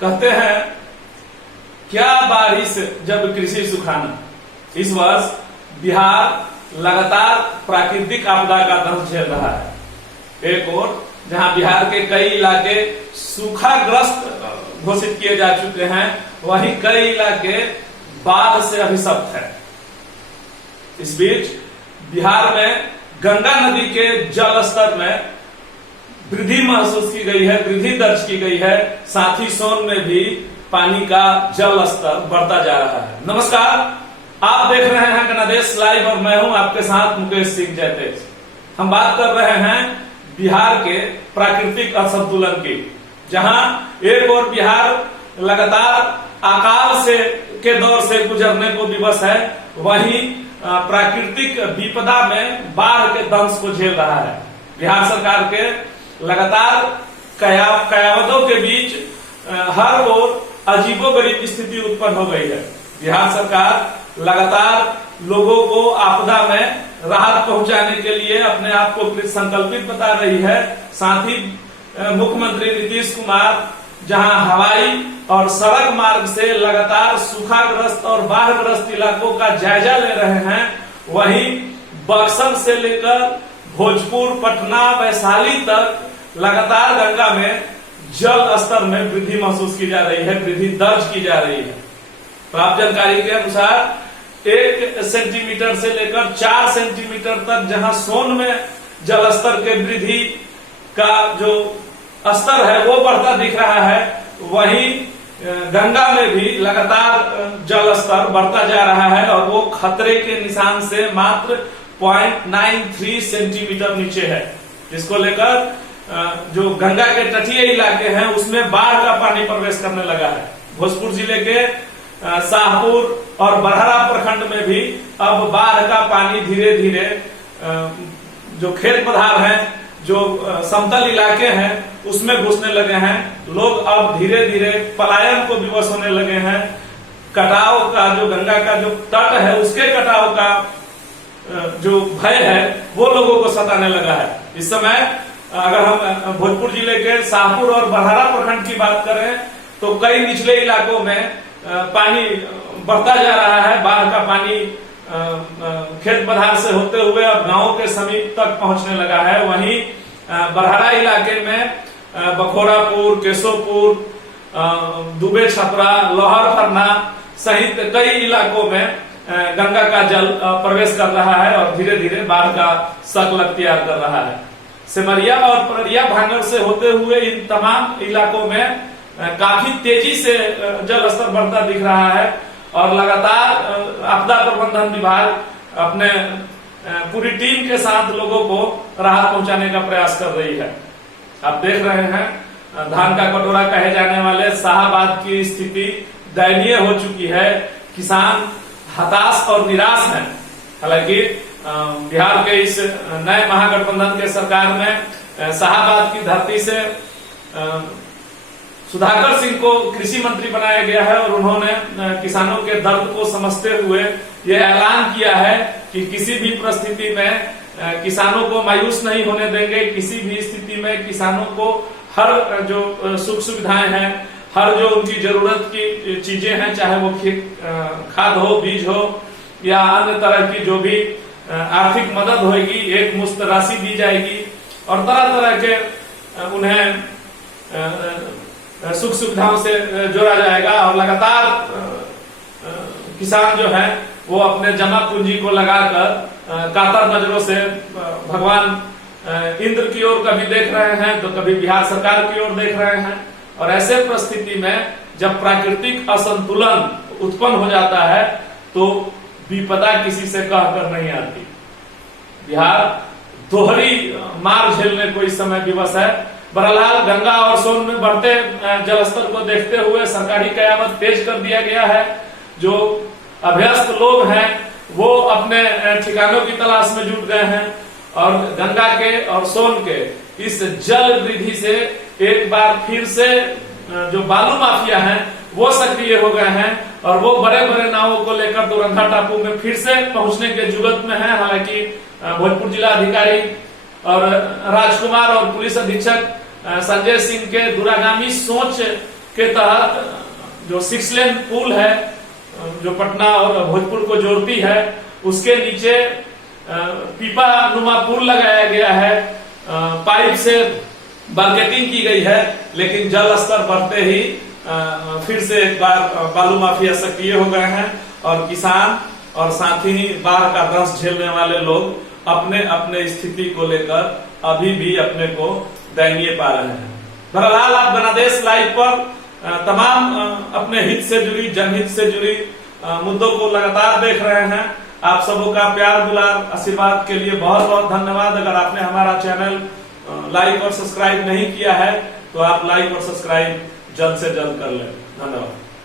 कहते हैं क्या बारिश जब कृषि सुखाना। इस वर्ष बिहार लगातार प्राकृतिक आपदा का दंश झेल रहा है। एक और जहां बिहार के कई इलाके सूखाग्रस्त घोषित किए जा चुके हैं, वहीं कई इलाके बाढ़ से अभिशप्त है। इस बीच बिहार में गंगा नदी के जल स्तर में वृद्धि महसूस की गई है, वृद्धि दर्ज की गई है। साथ ही सोन में भी पानी का जल स्तर बढ़ता जा रहा है। नमस्कार, आप देख रहे हैं गणदेश लाइव और मैं हूं आपके साथ मुकेश सिंह जयतेज। हम बात कर रहे हैं बिहार के प्राकृतिक असंतुलन की, जहां एक और बिहार लगातार अकाल से के दौर से गुजरने को विवश है, वहीं प्राकृतिक विपदा में बाढ़ के दंश को झेल रहा है। बिहार सरकार के लगातार कयावतों के बीच हर ओर अजीबोगरीब स्थिति उत्पन्न हो गई है। बिहार सरकार लगातार लोगों को आपदा में राहत पहुंचाने के लिए अपने आप को कृत संकल्पित बता रही है। साथ ही मुख्यमंत्री नीतीश कुमार जहां हवाई और सड़क मार्ग से लगातार सूखाग्रस्त और बाढ़ग्रस्त इलाकों का जायजा ले रहे हैं, वहीं बक्सर से लेकर भोजपुर, पटना, वैशाली तक लगातार गंगा में जल स्तर में वृद्धि महसूस की जा रही है, वृद्धि दर्ज की जा रही है। प्राप्त जानकारी के अनुसार 1 सेंटीमीटर से लेकर 4 सेंटीमीटर तक जहां सोन में जल स्तर के वृद्धि का जो स्तर है वो बढ़ता दिख रहा है, वहीं गंगा में भी लगातार जल स्तर बढ़ता जा रहा है और वो खतरे के निशान से मात्र 0.93 सेंटीमीटर नीचे है। जिसको लेकर जो गंगा के तटीय इलाके हैं उसमें बाढ़ का पानी प्रवेश करने लगा है। भोजपुर जिले के शाहपुर और बरहरा प्रखंड में भी अब बाढ़ का पानी धीरे धीरे जो खेत पधार हैं, जो समतल इलाके हैं उसमें घुसने लगे हैं। लोग अब धीरे धीरे पलायन को विवश होने लगे हैं। कटाव का जो गंगा का जो तट है उसके कटाव का जो भय है वो लोगों को सताने लगा है। इस समय अगर हम भोजपुर जिले के शाहपुर और बरहरा प्रखंड की बात करें तो कई निचले इलाकों में पानी बढ़ता जा रहा है। बाढ़ का पानी खेत पधार से होते हुए अब गांवों के समीप तक पहुंचने लगा है। वहीं बरहरा इलाके में बखोरापुर, केशोपुर, दुबे छपरा, लोहर फरना सहित कई इलाकों में गंगा का जल प्रवेश कर रहा है और धीरे धीरे बाढ़ का शक्ल अख्तियार कर रहा है। सिमरिया और पररिया भांगर से होते हुए इन तमाम इलाकों में काफी तेजी से जल स्तर बढ़ता दिख रहा है और लगातार आपदा प्रबंधन विभाग अपने पूरी टीम के साथ लोगों को राहत पहुंचाने का प्रयास कर रही है। आप देख रहे हैं धान का कटोरा कहे जाने वाले शाहाबाद की स्थिति दयनीय हो चुकी है। किसान हताश और निराश हैं। हालांकि बिहार के इस नए महागठबंधन के सरकार में शाहाबाद की धरती से सुधाकर सिंह को कृषि मंत्री बनाया गया है और उन्होंने किसानों के दर्द को समझते हुए ये ऐलान किया है कि किसी भी परिस्थिति में किसानों को मायूस नहीं होने देंगे। किसी भी स्थिति में किसानों को हर जो सुख सुविधाएं हैं, हर जो उनकी जरूरत की चीजें हैं, चाहे वो खाद हो, बीज हो या अन्य तरह की जो भी आर्थिक मदद होगी, एक मुश्त राशि दी जाएगी और तरह तरह के उन्हें सुख सुविधाओं से जोड़ा जाएगा। और लगातार किसान जो है वो अपने जमा पूंजी को लगाकर कातर नजरों से भगवान इंद्र की ओर कभी देख रहे हैं तो कभी बिहार सरकार की ओर देख रहे हैं। और ऐसे परिस्थिति में जब प्राकृतिक असंतुलन उत्पन्न हो जाता है तो विपदा किसी से कहकर नहीं आती। बिहार दोहरी मार झेलने को इस समय विवश है। बहरहाल गंगा और सोन में बढ़ते जलस्तर को देखते हुए सरकारी कयामत तेज कर दिया गया है। जो अभ्यस्त लोग हैं वो अपने ठिकानों की तलाश में जुट गए हैं और गंगा के और सोन के इस जल वृद्धि से एक बार फिर से जो बालू माफिया हैं वो सक्रिय हो गए हैं और वो बड़े बड़े नावों को लेकर दोरंगा टापू में फिर से पहुंचने के जुगत में है। हालांकि भोजपुर जिला अधिकारी और राजकुमार और पुलिस अधीक्षक संजय सिंह के दूरगामी सोच के तहत जो 6 लेन पुल है जो पटना और भोजपुर को जोड़ती है, उसके नीचे पीपा नुमा पुल लगाया गया है। पाइप से बार्केटिंग की गई है, लेकिन जल स्तर बढ़ते ही फिर से एक बार बालू माफिया सक्रिय हो गए हैं और किसान और साथ ही बाढ़ का दंश झेलने वाले लोग अपने अपने स्थिति को लेकर अभी भी अपने को दयनीय पा रहे हैं। बहरहाल आप बनादेश लाइव पर तमाम अपने हित से जुड़ी, जनहित से जुड़ी मुद्दों को लगातार देख रहे हैं। आप सबों का प्यार, दुलार, आशीर्वाद के लिए बहुत बहुत धन्यवाद। अगर आपने हमारा चैनल लाइक और सब्सक्राइब नहीं किया है तो आप लाइक और सब्सक्राइब जल्द से जल्द कर लें। धन्यवाद।